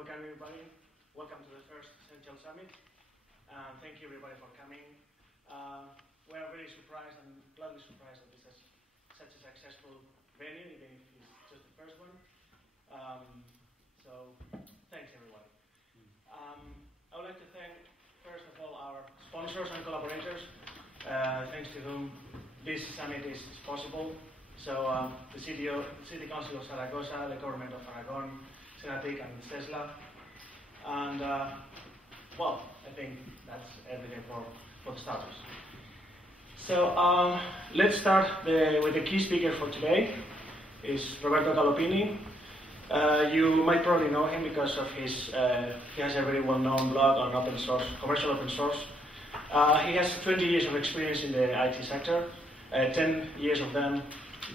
Welcome everybody. Welcome to the first Zentyal Summit. Thank you everybody for coming. We are very surprised and gladly surprised that this is such a successful venue, even if it's just the first one. So thanks everybody. I would like to thank first of all our sponsors and collaborators, thanks to whom this summit is possible. So the City Council of Zaragoza, the Government of Aragon, Senatic and Tesla. And well, I think that's everything for the starters. So let's start with the key speaker for today. Is Roberto Galoppini. You might probably know him because of his, he has a very well-known blog on open source, commercial open source. He has 20 years of experience in the IT sector. 10 years of them,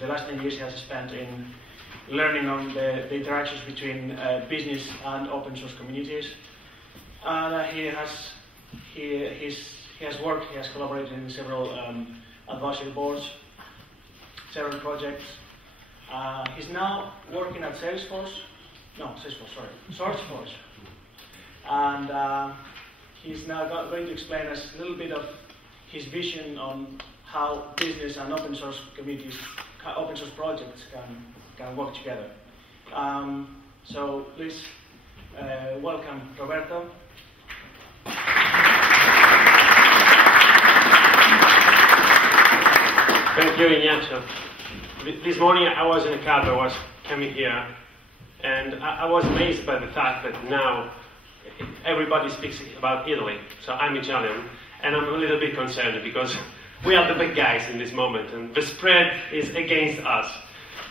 the last 10 years he has spent in learning on the interactions between business and open source communities. And he has collaborated in several advisory boards, several projects. He's now working at SourceForge. And he's now going to explain us a little bit of his vision on how business and open source communities, open source projects can work together. So please welcome Roberto. Thank you, Ignacio. This morning I was in a cab, I was coming here, and I was amazed by the fact that now everybody speaks about Italy. So I'm Italian, and I'm a little bit concerned because we are the big guys in this moment, and the spread is against us.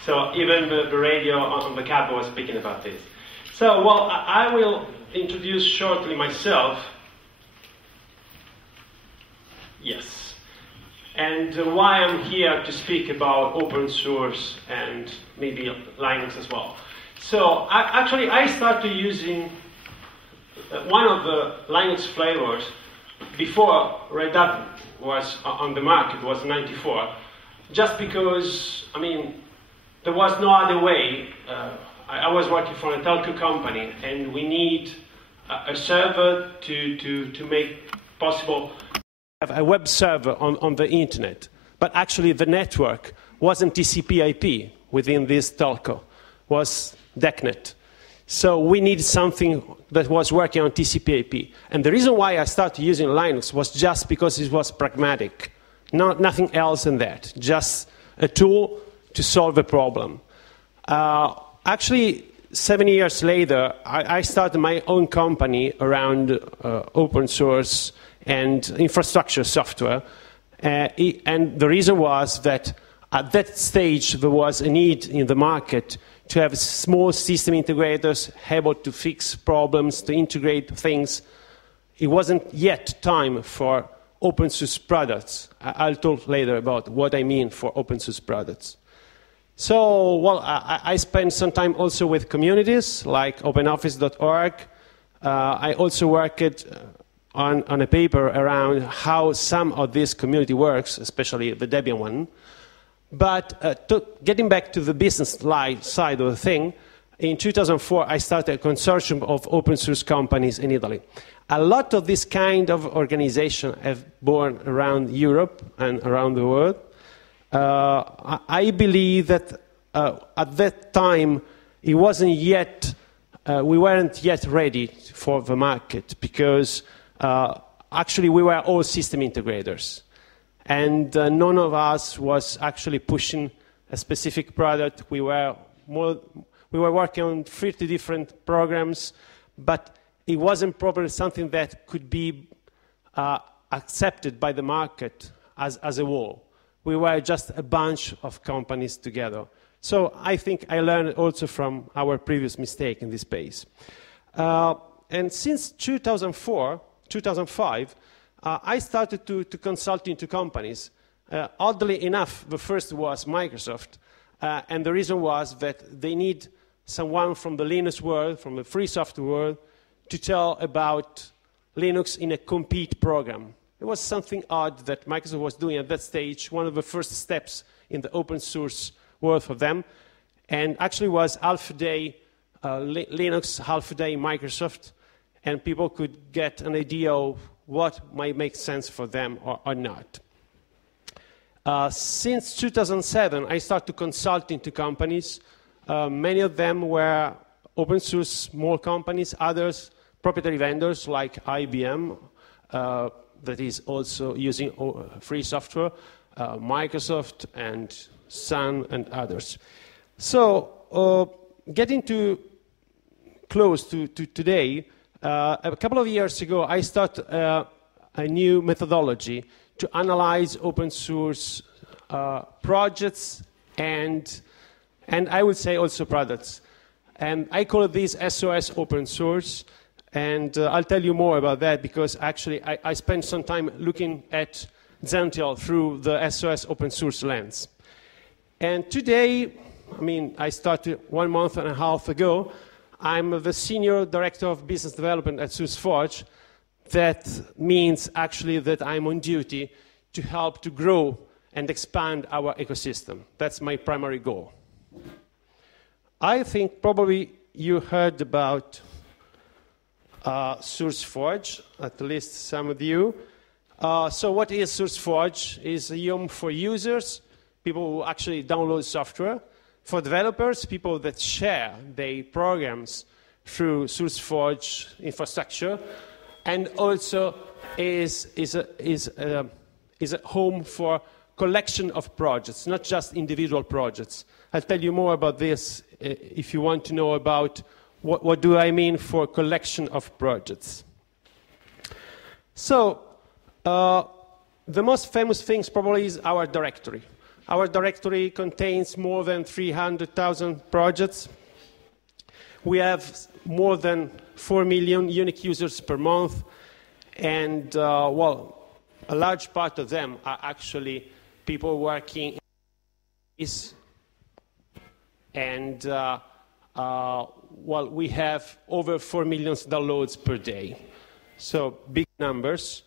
So even the radio on the cab was speaking about this. So, well, I will introduce shortly myself. Yes. And why I'm here to speak about open source and maybe Linux as well. So, I started using one of the Linux flavors before Red Hat was on the market, was 94, just because, I mean, there was no other way. I was working for a telco company, and we need a server to make possible have a web server on the internet. But actually, the network wasn't TCP/IP within this telco, was DECnet. So we needed something that was working on TCP/IP. And the reason why I started using Linux was just because it was pragmatic. Nothing else than that. Just a tool to solve a problem. Actually, 7 years later, I started my own company around open source and infrastructure software. And the reason was that at that stage, there was a need in the market to have small system integrators able to fix problems, to integrate things. It wasn't yet time for open source products. I'll talk later about what I mean for open source products. So, well, I spent some time also with communities like openoffice.org. I also worked on a paper around how some of this community works, especially the Debian one. But getting back to the business side of the thing, in 2004, I started a consortium of open source companies in Italy. A lot of this kind of organization have born around Europe and around the world. I believe that at that time, it wasn't yet, we weren't yet ready for the market because actually we were all system integrators. And none of us was actually pushing a specific product. We were working on 30 different programs, but it wasn't probably something that could be accepted by the market as a whole. We were just a bunch of companies together. So I think I learned also from our previous mistake in this space. And since 2005, I started to consult into companies. Oddly enough, the first was Microsoft. And the reason was that they need someone from the Linux world, from the free software world, to tell about Linux in a complete program. It was something odd that Microsoft was doing at that stage, one of the first steps in the open source world for them. And actually was half a day Linux, half a day Microsoft, and people could get an idea of what might make sense for them or not. Since 2007, I started to consult into companies. Many of them were open source small companies, others proprietary vendors like IBM, that is also using free software, Microsoft and Sun and others. So getting close to today, a couple of years ago, I started a new methodology to analyze open source projects and I would say also products. And I call this SOS open source, and I'll tell you more about that because actually I spent some time looking at Zentyal through the SOS open source lens. And today, I mean, I started 1.5 months ago. I'm the Senior Director of Business Development at SourceForge. That means actually that I'm on duty to help to grow and expand our ecosystem. That's my primary goal. I think probably you heard about SourceForge, at least some of you. So what is SourceForge? It's a home for users, people who actually download software. For developers, people that share their programs through SourceForge infrastructure, and also is a home for collection of projects, not just individual projects. I'll tell you more about this if you want to know about what do I mean for collection of projects. So the most famous things probably is our directory. Our directory contains more than 300,000 projects. We have more than 4 million unique users per month, and well, a large part of them are actually people working in this. And well, we have over 4 million downloads per day, so big numbers.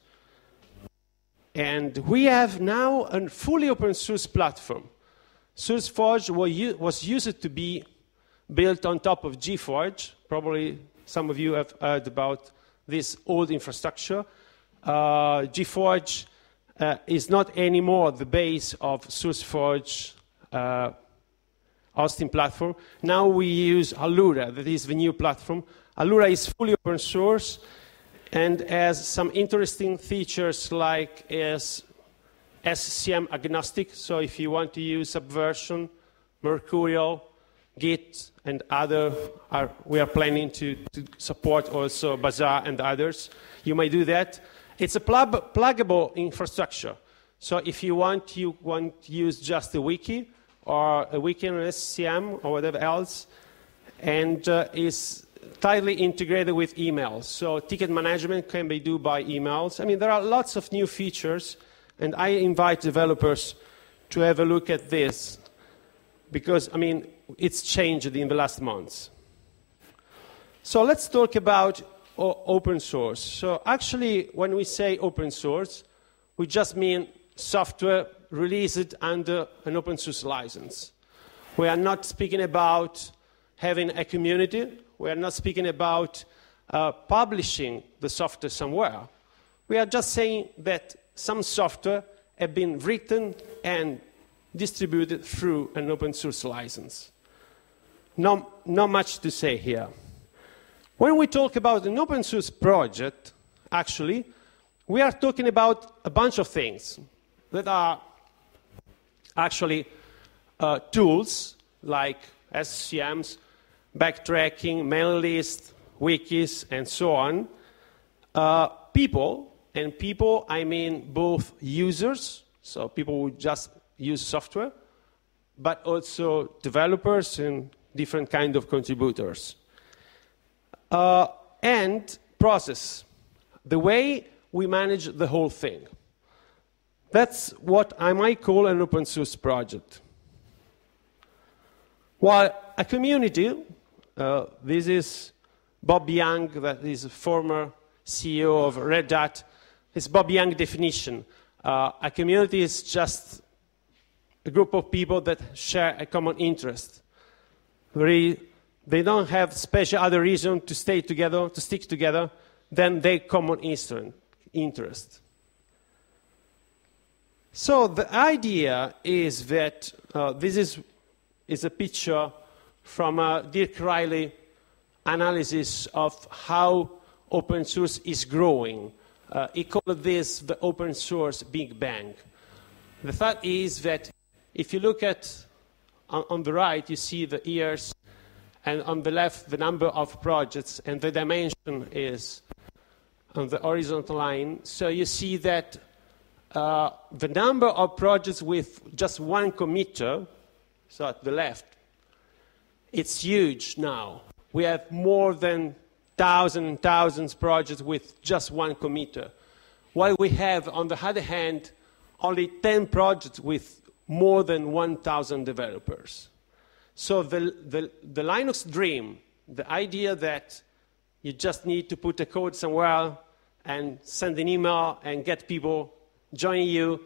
And we have now a fully open source platform. SourceForge was used to be built on top of GForge. Probably some of you have heard about this old infrastructure. GForge is not anymore the base of SourceForge hosting platform. Now we use Allura, that is the new platform. Allura is fully open source and has some interesting features like is SCM agnostic. So if you want to use Subversion, Mercurial, Git, and other, we are planning to support also Bazaar and others. You may do that. It's a pluggable infrastructure. So if you want to use just a wiki or a wiki on SCM or whatever else, and is tightly integrated with emails. So ticket management can be done by emails. I mean, there are lots of new features, and I invite developers to have a look at this because, I mean, it's changed in the last months. So let's talk about open source. So actually, when we say open source, we just mean software released under an open source license. We are not speaking about having a community. We are not speaking about publishing the software somewhere. We are just saying that some software have been written and distributed through an open source license. Not much to say here. When we talk about an open source project, actually, we are talking about a bunch of things that are actually tools like SCMs, backtracking, mail list, wikis, and so on. People, and people I mean both users, so people who just use software, but also developers and different kind of contributors. And process, the way we manage the whole thing. That's what I might call an open source project. While a community, this is Bob Young, that is a former CEO of Red Hat. It's Bob Young's definition. A community is just a group of people that share a common interest. Very they don't have special other reason to stay together, to stick together, than their common interest. So the idea is that this is a picture from a Dirk Riley analysis of how open source is growing. He called this the open source Big Bang. The fact is that if you look at, on the right, you see the years, and on the left, the number of projects, and the dimension is on the horizontal line. So you see that the number of projects with just one committer, so at the left, it's huge now. We have more than thousands and thousands of projects with just one committer. While we have, on the other hand, only 10 projects with more than 1,000 developers. So the Linux dream, the idea that you just need to put a code somewhere and send an email and get people joining you,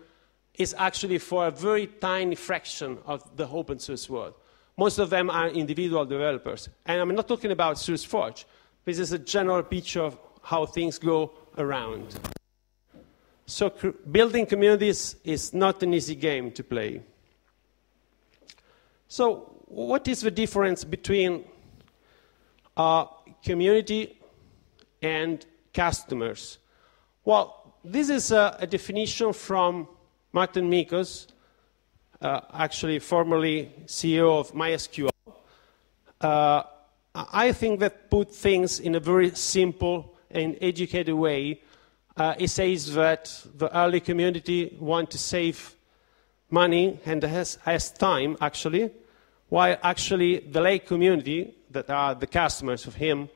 is actually for a very tiny fraction of the open source world. Most of them are individual developers. And I'm not talking about SourceForge. This is a general picture of how things go around. So building communities is not an easy game to play. So what is the difference between community and customers? Well, this is a definition from Martin Mikos, actually formerly CEO of MySQL. I think that put things in a very simple and educated way. It says that the early community want to save money and has time, actually, while actually the late community, that are the customers of him,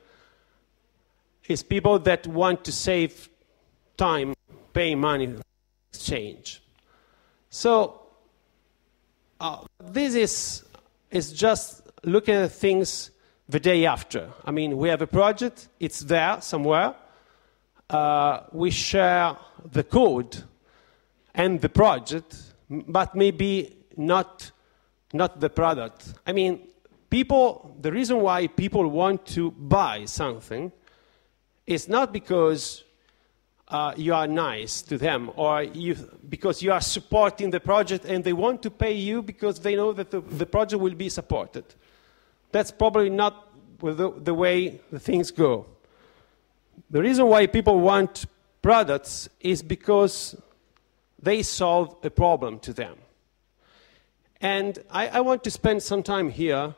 is people that want to save time, pay money, exchange. So this is just looking at things the day after. I mean, we have a project, it's there somewhere. We share the code and the project, but maybe not the product. I mean, the reason why people want to buy something is not because you are nice to them or because you are supporting the project and they want to pay you because they know that the project will be supported. That's probably not the way the things go. The reason why people want products is because they solve a problem to them. And I want to spend some time here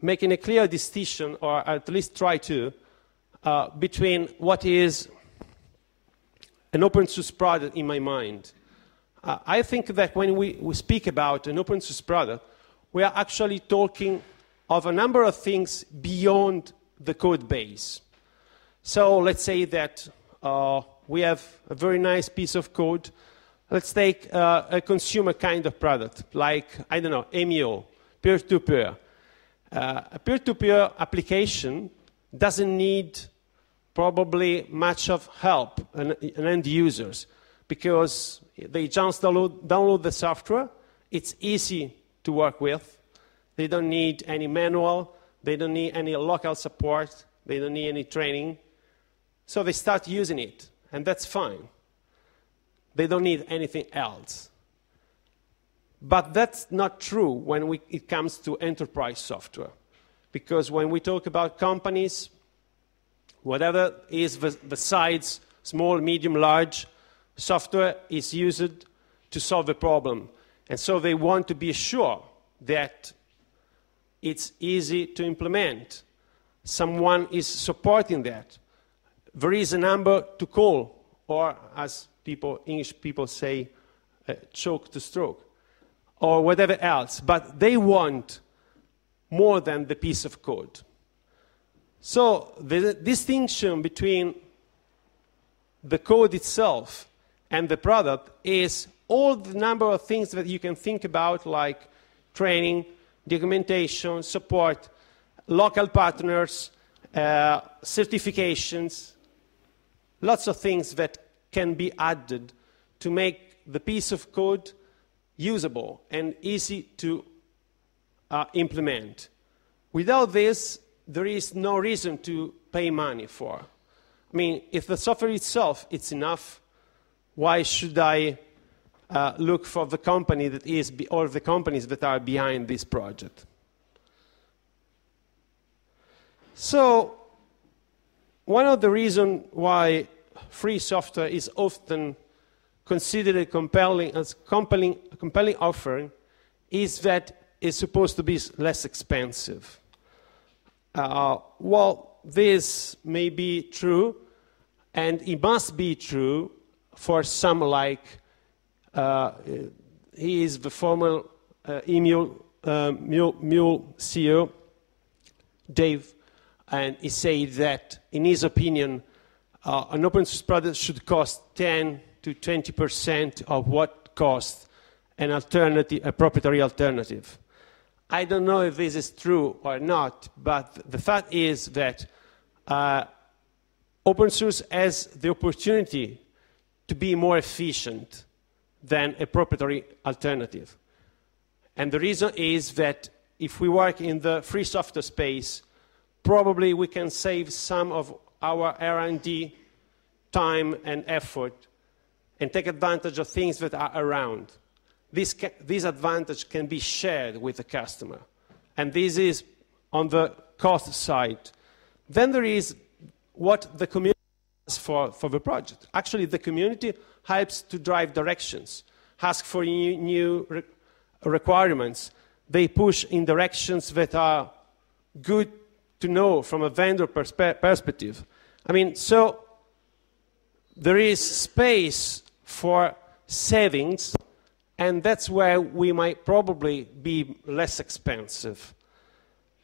making a clear distinction, or at least try to, between what is an open source product in my mind. I think that when we speak about an open source product, we are actually talking of a number of things beyond the code base. So let's say that we have a very nice piece of code. Let's take a consumer kind of product, like, I don't know, MEO, peer-to-peer. A peer-to-peer application doesn't need probably much of help and end users, because they just download the software. It's easy to work with. They don't need any manual. They don't need any local support. They don't need any training. So they start using it, and that's fine. They don't need anything else. But that's not true when it comes to enterprise software. Because when we talk about companies, whatever is the size, small, medium, large, software is used to solve a problem. And so they want to be sure that it's easy to implement. Someone is supporting that. There is a number to call, or as English people say, choke to stroke, or whatever else. But they want more than the piece of code. So the distinction between the code itself and the product is all the number of things that you can think about, like training, documentation, support, local partners, certifications, lots of things that can be added to make the piece of code usable and easy to implement. Without this, there is no reason to pay money for. I mean, if the software itself is enough, why should I look for the company that is, or the companies that are behind this project? So, one of the reasons why free software is often considered a compelling offering is that it's supposed to be less expensive. Well, this may be true, and it must be true for some like, he is the former Mule CEO, Dave, and he said that, in his opinion, an open source product should cost 10 to 20% of what costs an alternative, a proprietary alternative. I don't know if this is true or not, but the fact is that open source has the opportunity to be more efficient than a proprietary alternative. And the reason is that if we work in the free software space, probably we can save some of our R&D time and effort and take advantage of things that are around. This advantage can be shared with the customer. And this is on the cost side. Then there is what the community has for the project. Actually, the community helps to drive directions, ask for new requirements. They push in directions that are good to know from a vendor perspective. I mean, so there is space for savings, and that's where we might probably be less expensive.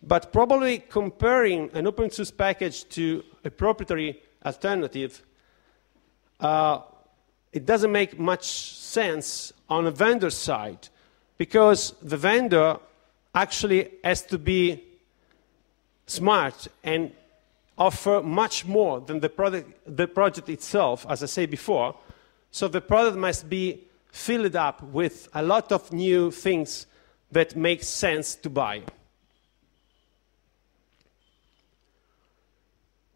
But probably comparing an open source package to a proprietary alternative, it doesn't make much sense on a vendor side, because the vendor actually has to be smart and offer much more than the project itself, as I said before. So the product must be filled up with a lot of new things that make sense to buy.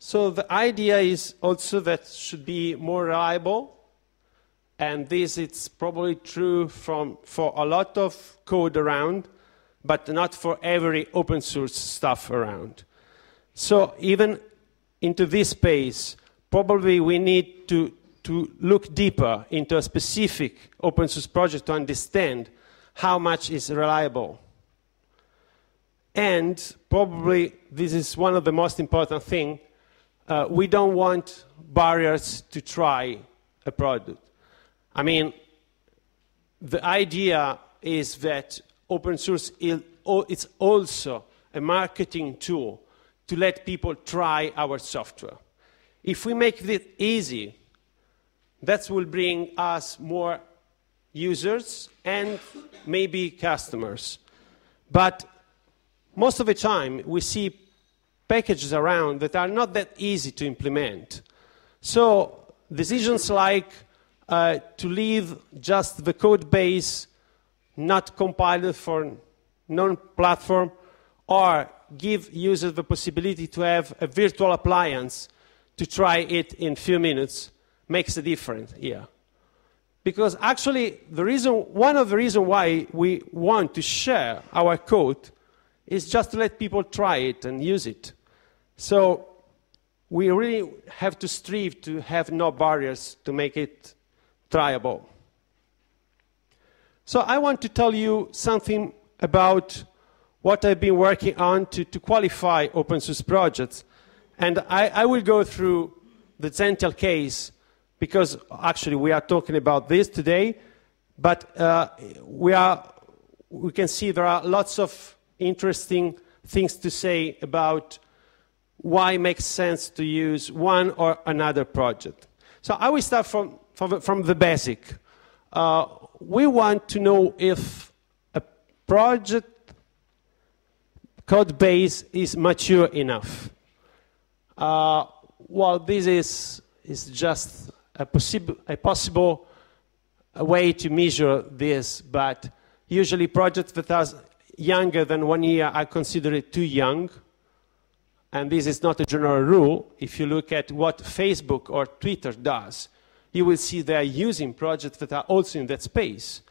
So the idea is also that it should be more reliable, and this is probably true for a lot of code around, but not for every open source stuff around. So even into this space, probably we need to look deeper into a specific open source project to understand how much is reliable. And probably this is one of the most important things. We don't want barriers to try a product. I mean, the idea is that open source is also a marketing tool to let people try our software. If we make it easy, that will bring us more users and maybe customers. But most of the time, we see packages around that are not that easy to implement. So decisions like to leave just the code base not compiled for non-platform, or give users the possibility to have a virtual appliance to try it in a few minutes, makes a difference here. Because actually, one of the reasons why we want to share our code is just to let people try it and use it. So we really have to strive to have no barriers to make it tryable. So I want to tell you something about what I've been working on to qualify open source projects. And I will go through the Zentyal case, because actually we are talking about this today, but we can see there are lots of interesting things to say about why it makes sense to use one or another project. So I will start from the basic. We want to know if a project code base is mature enough. Well, this is just a possible way to measure this, but usually projects that are younger than 1 year are considered too young. and this is not a general rule, if you look at what Facebook or Twitter does, you will see they are using projects that are also in that space.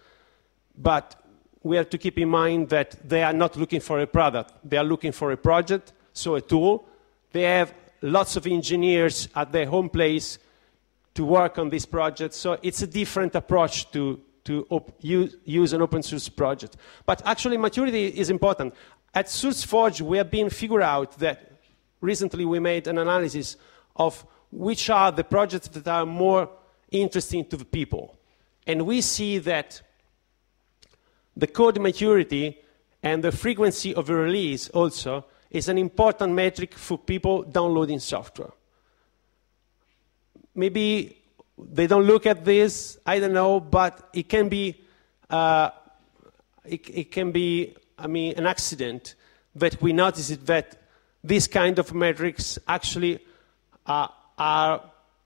But we have to keep in mind that they are not looking for a product. They are looking for a project, so a tool. They have lots of engineers at their home place to work on this project. So it's a different approach to use an open source project. But actually, maturity is important. At SourceForge, we have been figured out that recently we made an analysis of which are the projects that are more interesting to the people. And we see that the code maturity and the frequency of a release also is an important metric for people downloading software. Maybe they don't look at this, I don't know, but it can be, it can be, I mean, an accident that we notice it, that these kind of metrics actually are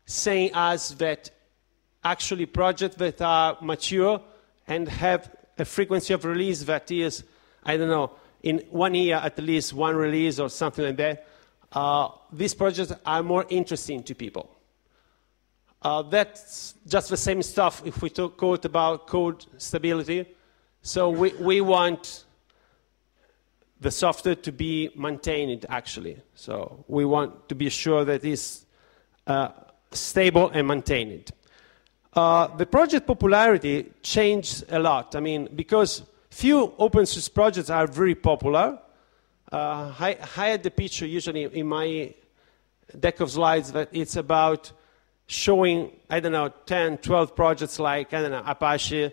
saying us that actually projects that are mature and have a frequency of release that is, I don't know, in 1 year at least one release or something like that, these projects are more interesting to people. That's just the same stuff if we talk about code stability. So we want the software to be maintained, actually. So we want to be sure that it's stable and maintained. The project popularity changed a lot. I mean, because few open source projects are very popular. I had the picture usually in my deck of slides that it's about showing, I don't know, 10, 12 projects like, I don't know, Apache,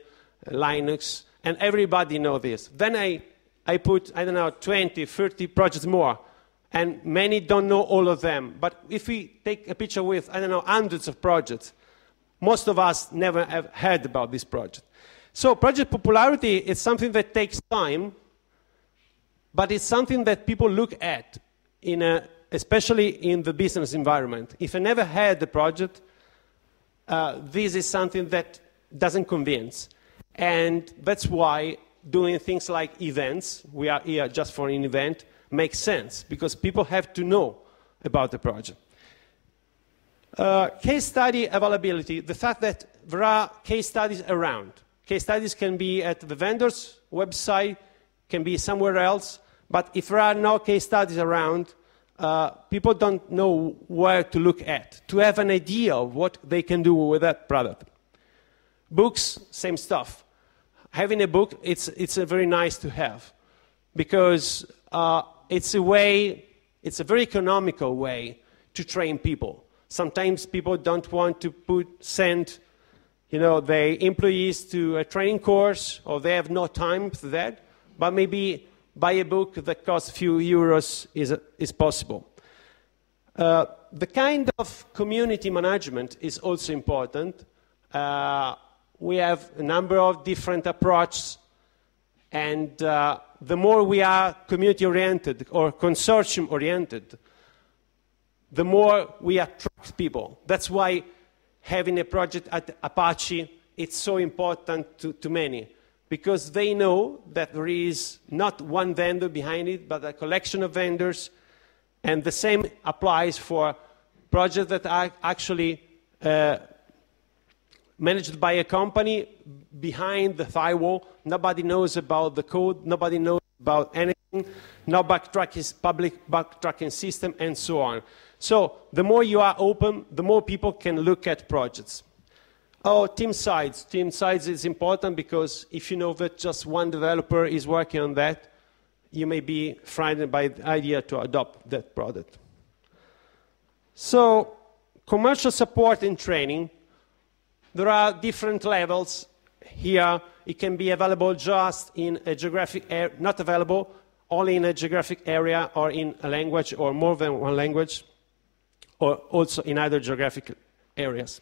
Linux, and everybody knows this. Then I put, I don't know, 20, 30 projects more, and many don't know all of them. But if we take a picture with, I don't know, hundreds of projects, most of us never have heard about this project. So project popularity is something that takes time, but it's something that people look at, especially in the business environment. If I never had the project, this is something that doesn't convince. And that's why doing things like events, we are here just for an event, makes sense, because people have to know about the project. Case study availability, the fact that there are case studies around. Case studies can be at the vendor's website, can be somewhere else, but if there are no case studies around, people don't know where to look at, to have an idea of what they can do with that product. Books, same stuff. Having a book, it's a very nice to have, because it's a way, it's a very economical way to train people. Sometimes people don't want to send, you know, their employees to a training course, or they have no time for that, but maybe buy a book that costs a few euros is possible. The kind of community management is also important. We have a number of different approaches, and the more we are community-oriented or consortium-oriented, the more we attract people. That's why having a project at Apache, it's so important to many, because they know that there is not one vendor behind it, but a collection of vendors, and the same applies for projects that are actually managed by a company behind the firewall. Nobody knows about the code, nobody knows about anything, no public backtracking system, and so on. So the more you are open, the more people can look at projects. Oh, team size. Team size is important because if you know that just one developer is working on that, you may be frightened by the idea to adopt that product. So commercial support and training, there are different levels. Here, it can be available just in a geographic area, not available, only in a geographic area or in a language or more than one language, or also in other geographic areas.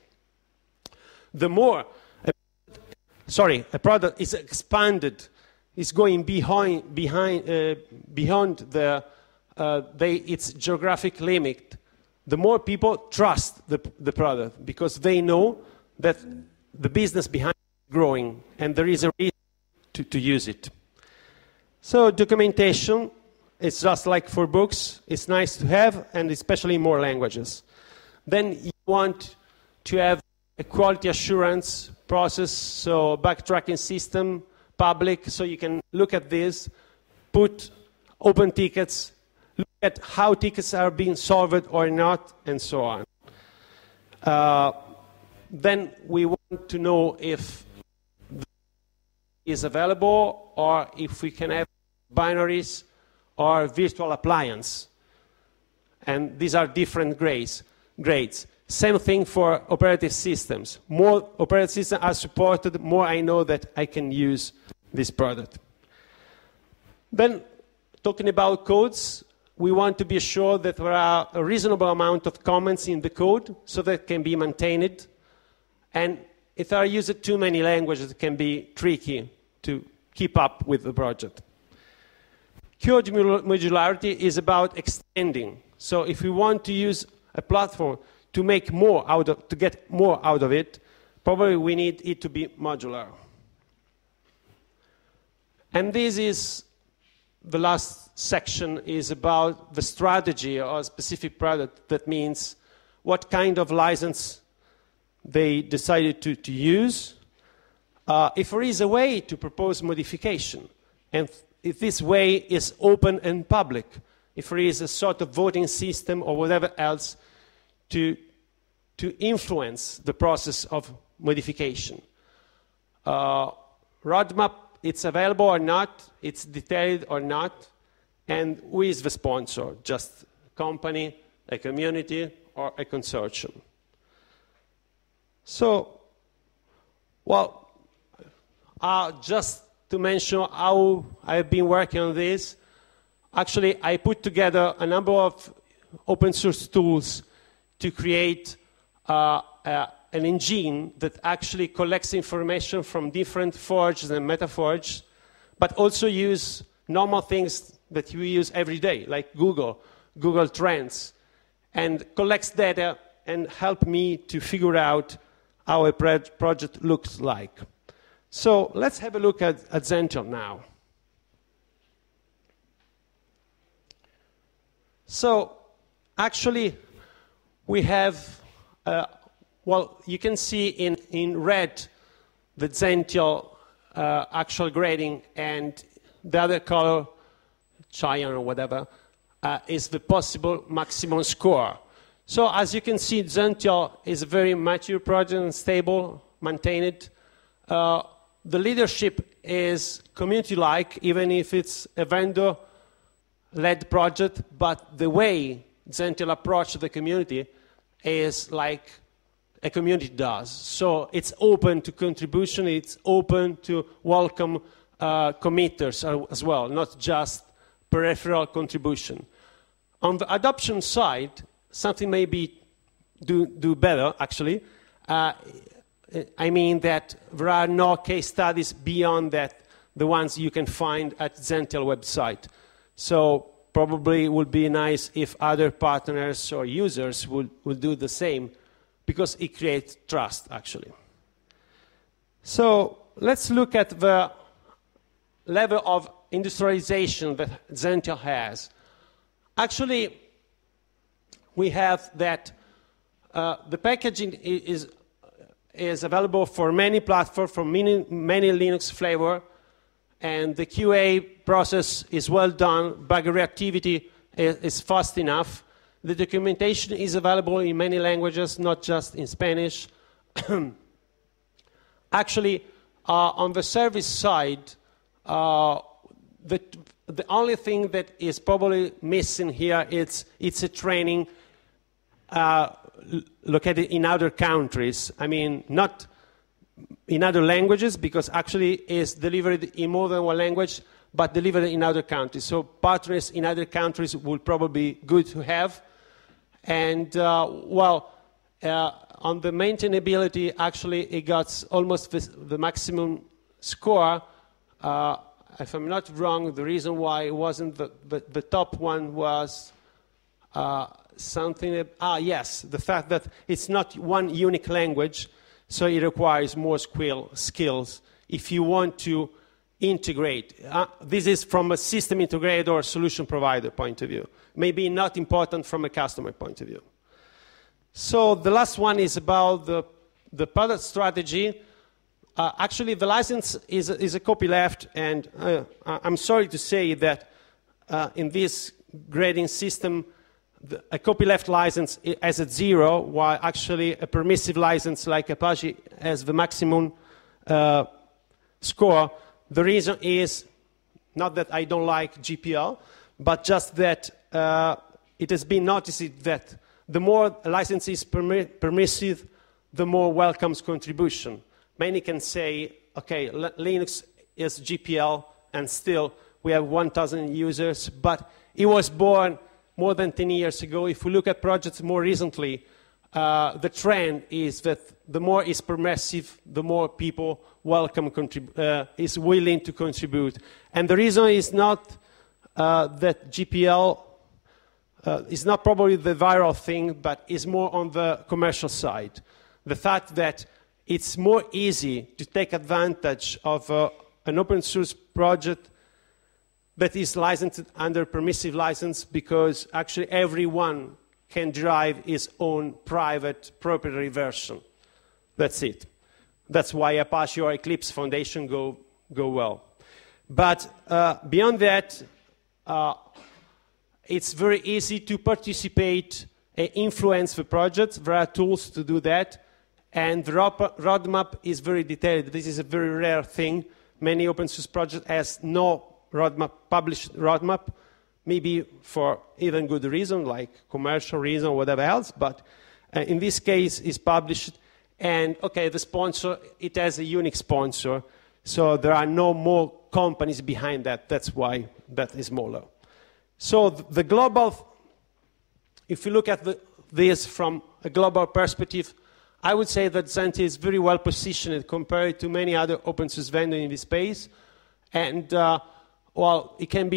The more a product is expanded, is going beyond its geographic limit, the more people trust the product, because they know that the business behind it is growing and there is a reason to use it. So documentation, It's just like for books. It's nice to have, and especially in more languages. Then you want to have a quality assurance process, so backtracking system, public, so you can look at this, put open tickets, look at how tickets are being solved or not, and so on. Then we want to know if is available or if we can have binaries or virtual appliance. And these are different grades. Same thing for operative systems. More operative systems are supported, more I know that I can use this product. Then, talking about codes, we want to be sure that there are a reasonable amount of comments in the code so that it can be maintained. And if there are used too many languages, it can be tricky to keep up with the project. Code modularity is about extending. So if we want to use a platform to make more out of, to get more out of it, probably we need it to be modular. And this is the last section is about the strategy or specific product. That means what kind of license they decided to use. If there is a way to propose modification, and if this way is open and public, if there is a sort of voting system or whatever else to influence the process of modification. Roadmap, it's available or not, it's detailed or not, and who is the sponsor? Just a company, a community, or a consortium? So, well, just to mention how I've been working on this, actually I put together a number of open source tools to create an engine that actually collects information from different forges and metaforges, but also use normal things that we use every day, like Google Trends, and collects data and help me to figure out how a project looks like. So let's have a look at Zentyal now. So actually, we have, well, you can see in red the Zentyal actual grading, and the other color, cyan or whatever, is the possible maximum score. So as you can see, Zentyal is a very mature project and stable, maintained. The leadership is community-like, even if it's a vendor-led project, but the way Zentyal approaches the community is like a community does. So it's open to contribution, it's open to welcome committers as well, not just peripheral contribution. On the adoption side, something maybe do better, actually. I mean that there are no case studies beyond that, the ones you can find at Zentyal website. So probably it would be nice if other partners or users would do the same, because it creates trust, actually. So let's look at the level of industrialization that Zentyal has. Actually, we have that the packaging is available for many platforms, for many Linux flavor, and the QA process is well done, bug reactivity is fast enough. The documentation is available in many languages, not just in Spanish. Actually, on the service side, the only thing that is probably missing here is it's a training located in other countries. I mean, not in other languages, because actually it's delivered in more than one language, but delivered in other countries. So partners in other countries would probably be good to have. And well, on the maintainability, actually it got almost the maximum score. If I'm not wrong, the reason why it wasn't the top one was something, yes, the fact that it's not one unique language, so it requires more skills if you want to integrate. This is from a system integrator or solution provider point of view. Maybe not important from a customer point of view. So the last one is about the product strategy. Actually, the license is a copyleft, and I'm sorry to say that in this grading system, a copyleft license has a 0, while actually a permissive license like Apache has the maximum score. The reason is not that I don't like GPL, but just that it has been noticed that the more a license is permissive, the more welcomes contribution. Many can say, okay, Linux is GPL, and still we have 1,000 users, but it was born more than 10 years ago. If we look at projects more recently, the trend is that the more is permissive, the more people welcome, is willing to contribute. And the reason is not that GPL is not probably the viral thing, but is more on the commercial side. The fact that it's more easy to take advantage of an open source project that is licensed under permissive license, because actually everyone can derive his own private proprietary version. That's it. That's why Apache or Eclipse Foundation go well. But beyond that, it's very easy to participate and influence the project. There are tools to do that. And the roadmap is very detailed. This is a very rare thing. Many open source projects has no roadmap, published roadmap, maybe for even good reason, like commercial reason or whatever else. But in this case, it's published. And okay, the sponsor, it has a unique sponsor. So there are no more companies behind that. That's why that is smaller. So the global, if you look at this from a global perspective, I would say that Zentyal is very well positioned compared to many other open source vendors in this space. And well, it can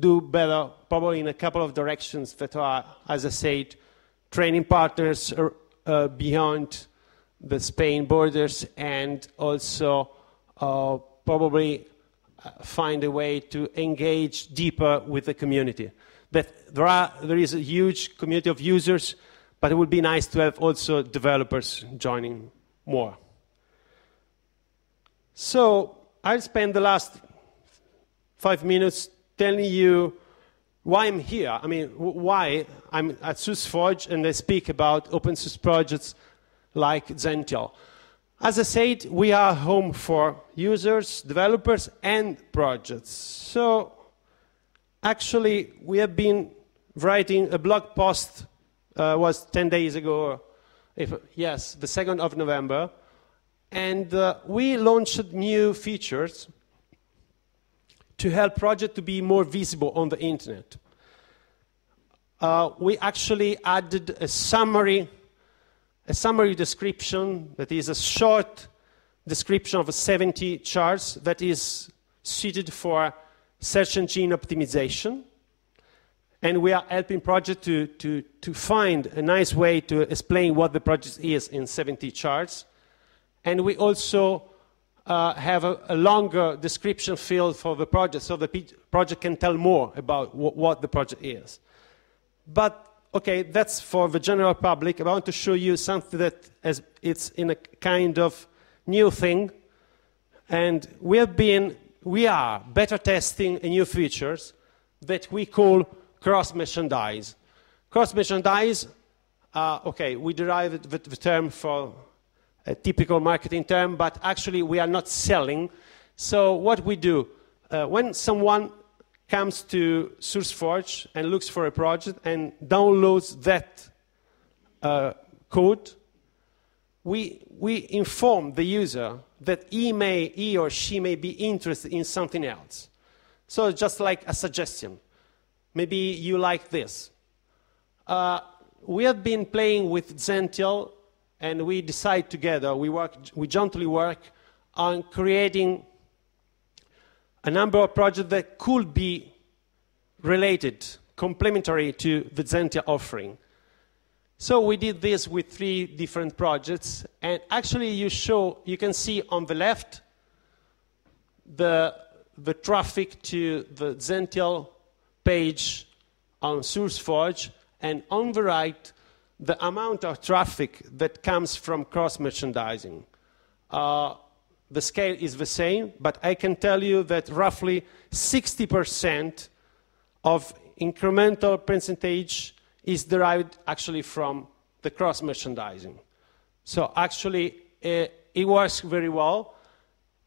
do better probably in a couple of directions that are, as I said, training partners beyond the Spain borders, and also probably find a way to engage deeper with the community. That there is a huge community of users, but it would be nice to have also developers joining more. So I'll spend the last 5 minutes telling you why I'm here. I mean, why I'm at SourceForge and I speak about open source projects like Zentyal. As I said, we are home for users, developers, and projects. So actually, we have been writing a blog post, was 10 days ago, yes, the 2nd of November, and we launched new features to help projects to be more visible on the internet. We actually added a summary description that is a short description of 70 charts that is suited for search engine optimization. And we are helping projects to find a nice way to explain what the project is in 70 charts. And we also have a longer description field for the project, so the project can tell more about what the project is. But, okay, that's for the general public. I want to show you something that it's in a kind of new thing. And we are beta testing a new features that we call cross-merchandise. Cross-merchandise, okay, we derived the term for a typical marketing term, but actually we are not selling. So what we do, when someone comes to SourceForge and looks for a project and downloads that code, we inform the user that he or she may be interested in something else. So just like a suggestion. Maybe you like this. We have been playing with Zentyal, and we decide together, we jointly work on creating a number of projects that could be related, complementary to the Zentyal offering. So we did this with 3 different projects, and actually you can see on the left the traffic to the Zentyal page on SourceForge, and on the right, the amount of traffic that comes from cross-merchandising. The scale is the same, but I can tell you that roughly 60% of incremental percentage is derived actually from the cross-merchandising. So actually, it works very well.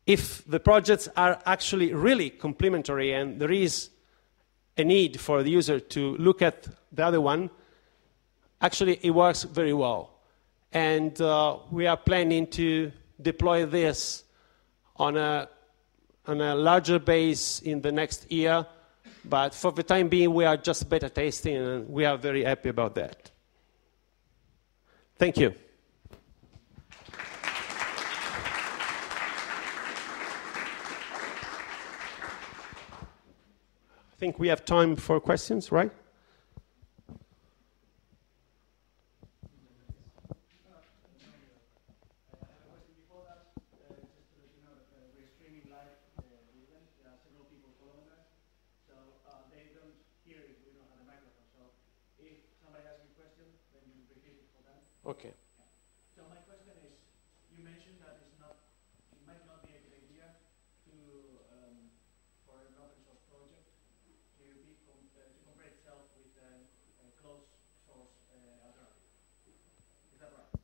If the projects are actually really complementary and there is a need for the user to look at the other one, actually it works very well. And we are planning to deploy this on a larger base in the next year. But for the time being, we are just beta testing, and we are very happy about that. Thank you. I think we have time for questions, right? Okay. So my question is, you mentioned that it might not be a good idea to, for an open source project, to compare itself with a closed source alternative. Is that right?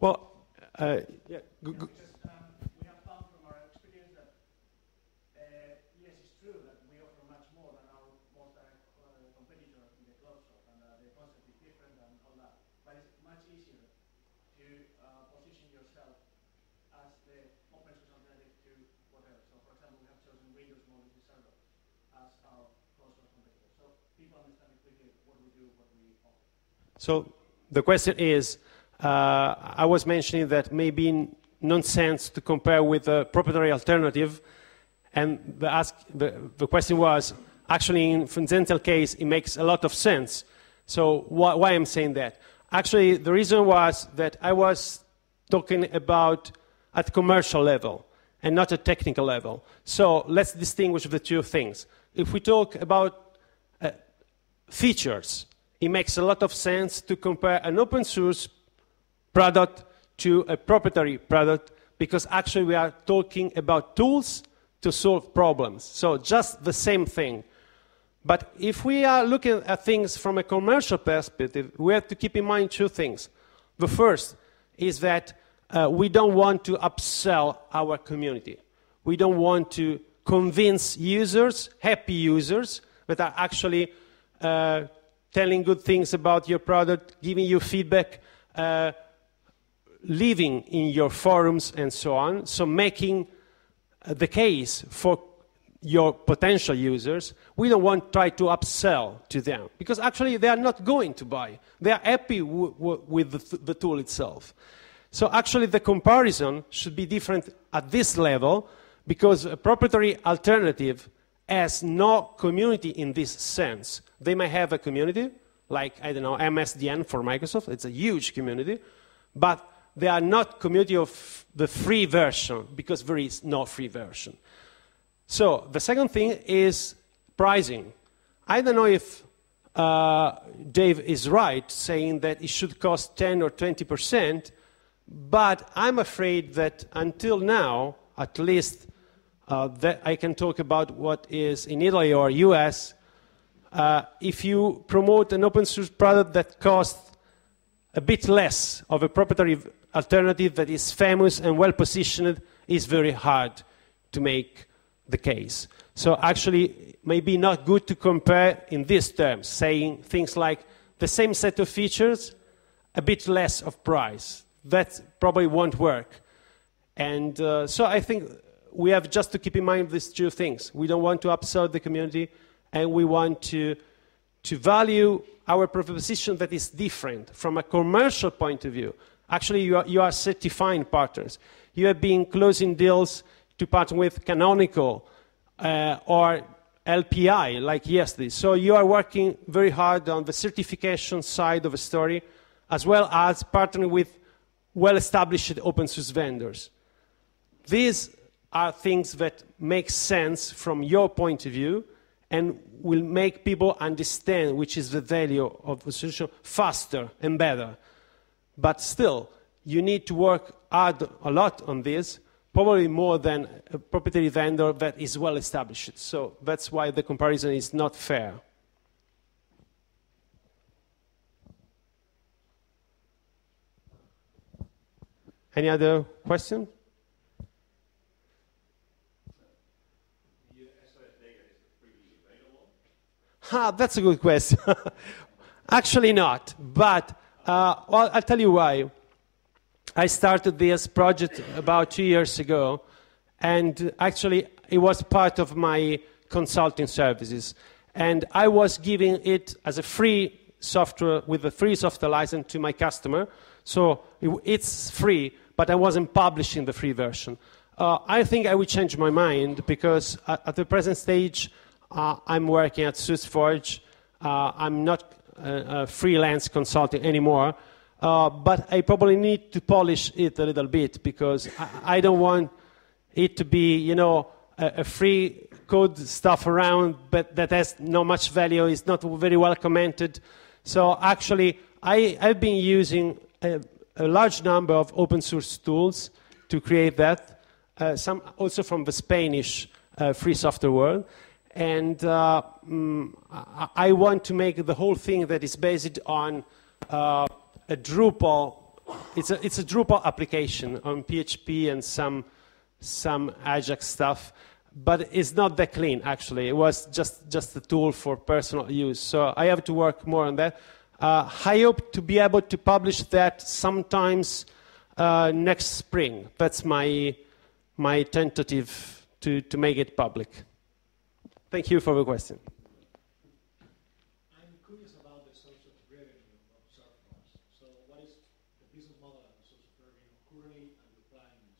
Well, yeah. Because we have found from our experience that yes, it's true that we offer much more than our most direct competitor in the closed source, and the concept is different and all that. But it's much easier to position yourself as the open source alternative to whatever. So, for example, we have chosen Windows Mobility Server as our closed source competitor. So people understand quickly what we do, what we offer. So the question is, I was mentioning that maybe nonsense to compare with a proprietary alternative, and the question was, actually in Zentyal case, it makes a lot of sense. So why I'm saying that? Actually, the reason was that I was talking about at commercial level and not at technical level. So let's distinguish the two things. If we talk about features, it makes a lot of sense to compare an open source product to a proprietary product, because actually we are talking about tools to solve problems. So just the same thing. But if we are looking at things from a commercial perspective, we have to keep in mind two things. The first is that we don't want to upsell our community. We don't want to convince users, happy users, that are actually telling good things about your product, giving you feedback, living in your forums and so on, so making the case for your potential users. We don't want to try to upsell to them, because actually they are not going to buy. They are happy with the tool itself. So actually the comparison should be different at this level, because a proprietary alternative has no community in this sense. They may have a community, like, I don't know, MSDN for Microsoft. It's a huge community, but they are not community of the free version, because there is no free version. So the second thing is pricing. I don't know if Dave is right saying that it should cost 10 or 20%, but I'm afraid that until now, at least that I can talk about what is in Italy or US, if you promote an open source product that costs a bit less of a proprietary alternative that is famous and well positioned, is very hard to make the case. So actually, maybe not good to compare in these terms, saying things like the same set of features, a bit less of price. That probably won't work. And so I think we have just to keep in mind these two things. We don't want to upsell the community, and we want to value our proposition that is different from a commercial point of view. Actually, you are certifying partners. You have been closing deals to partner with Canonical or LPI, like yesterday. So you are working very hard on the certification side of a story, as well as partnering with well-established open source vendors. This are things that make sense from your point of view and will make people understand which is the value of the solution faster and better. But still, you need to work hard a lot on this, probably more than a proprietary vendor that is well established. So that's why the comparison is not fair. Any other question? That's a good question. Actually not, but well, I'll tell you why. I started this project about 2 years ago, and actually it was part of my consulting services. And I was giving it as a free software, with a free software license to my customer. So it's free, but I wasn't publishing the free version. I think I will change my mind, because at the present stage, I'm working at SourceForge. I'm not a freelance consultant anymore, but I probably need to polish it a little bit, because I don't want it to be, you know, a free code stuff around, but that has not much value, is not very well commented. So actually, I've been using a large number of open source tools to create that, some also from the Spanish free software world. And I want to make the whole thing that is based on a Drupal. It's a Drupal application on PHP and some Ajax stuff, but it's not that clean, actually. It was just a tool for personal use. So I have to work more on that. I hope to be able to publish that sometimes next spring. That's my tentative to make it public. Thank you for the question. I'm curious about the source of revenue of SourceForge. So what is the business model of the source of revenue currently and the plan in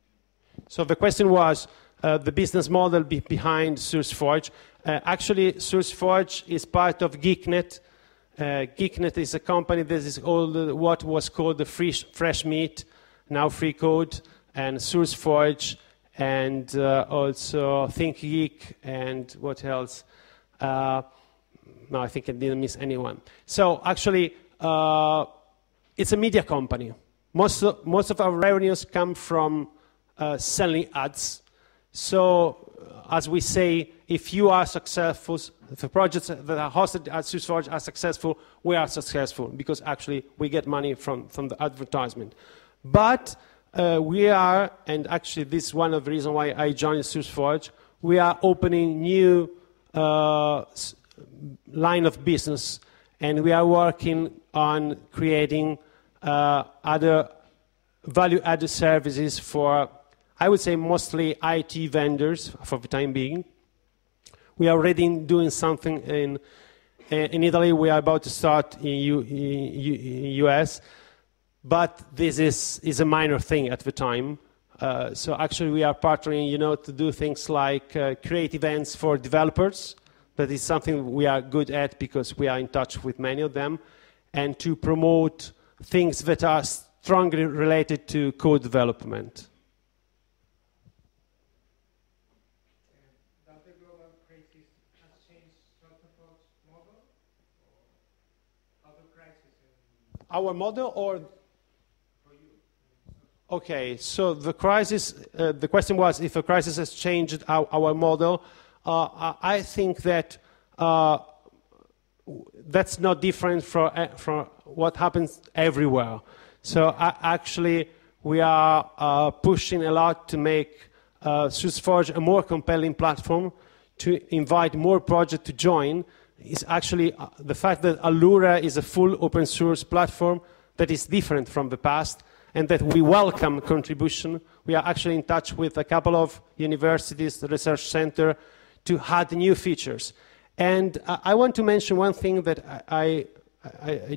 SourceForge? So the question was the business model behind SourceForge. Actually, SourceForge is part of Geeknet. Geeknet is a company that is all what was called the fresh meat, now free code, and SourceForge, and also ThinkGeek, and what else? No, I think I didn't miss anyone. So actually, it's a media company. Most of our revenues come from selling ads. So, as we say, if you are successful, if the projects that are hosted at SourceForge are successful, we are successful, because actually we get money from the advertisement. But we are, and actually this is one of the reasons why I joined SourceForge, we are opening new line of business, and we are working on creating other value-added services for, I would say, mostly IT vendors for the time being. We are already doing something in Italy. We are about to start in US. But this is a minor thing at the time. So actually we are partnering, to do things like create events for developers. That is something we are good at because we are in touch with many of them. And to promote things that are strongly related to code development. Does the global crisis has changed SourceForge's model or other crises? Our model or? Okay, so the crisis, the question was if a crisis has changed our model. I think that that's not different from what happens everywhere. So actually, we are pushing a lot to make SourceForge a more compelling platform, to invite more projects to join. Is actually the fact that Allura is a full open source platform that is different from the past, and that we welcome contribution. We are actually in touch with a couple of universities, the research center, to add new features. And I want to mention one thing that I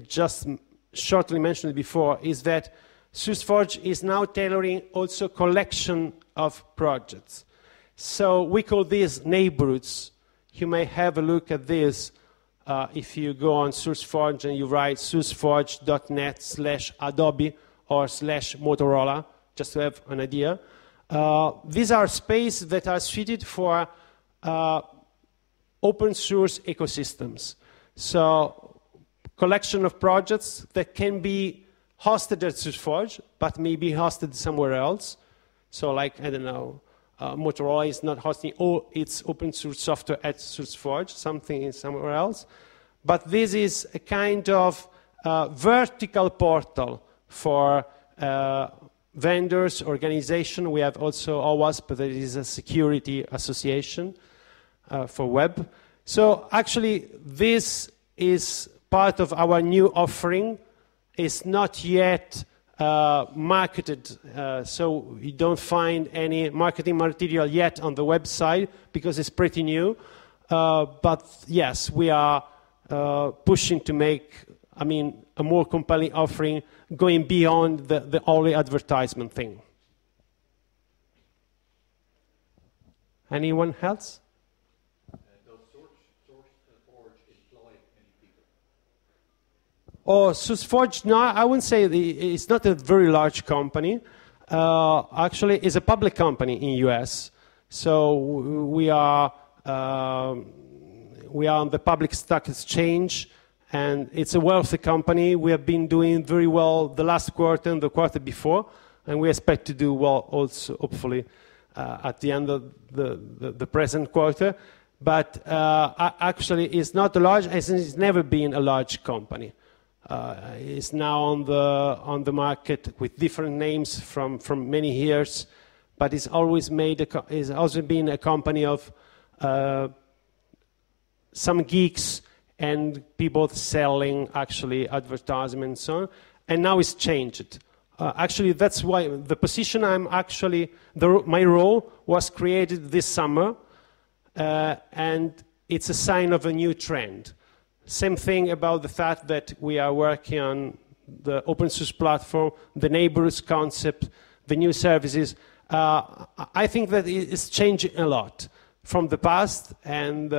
just shortly mentioned before, is that SourceForge is now tailoring also collection of projects. So we call these neighborhoods. You may have a look at this if you go on SourceForge and you write sourceforge.net/Adobe or /Motorola, just to have an idea. these are spaces that are suited for open source ecosystems. So collection of projects that can be hosted at SourceForge, but maybe hosted somewhere else. So like, I don't know, Motorola is not hosting all its open source software at SourceForge, something is somewhere else. But this is a kind of vertical portal for vendors, organization. We have also OWASP, that is a security association for web. So actually, this is part of our new offering. It's not yet marketed, so you don't find any marketing material yet on the website because it's pretty new. But yes, we are pushing to make, I mean, a more compelling offering going beyond the only advertisement thing. Anyone else? Does SourceForge employ any people? Oh, SourceForge, no, I wouldn't say it's not a very large company. Actually, it's a public company in US. So we are on the public stock exchange, and it's a wealthy company. We have been doing very well the last quarter and the quarter before, and we expect to do well also, hopefully, at the end of the present quarter. But actually, it's not a large, it's never been a large company. It's now on the market with different names from many years, but it's always it's also been a company of some geeks and people selling actually advertisements and so on, and now it's changed. Actually, that's why the position I'm actually, my role was created this summer, and it's a sign of a new trend. Same thing about the fact that we are working on the open source platform, the neighbors concept, the new services. I think that it's changing a lot from the past, and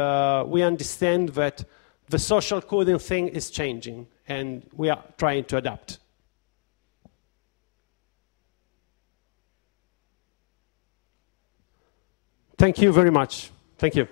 we understand that the social coding thing is changing, and we are trying to adapt. Thank you very much. Thank you.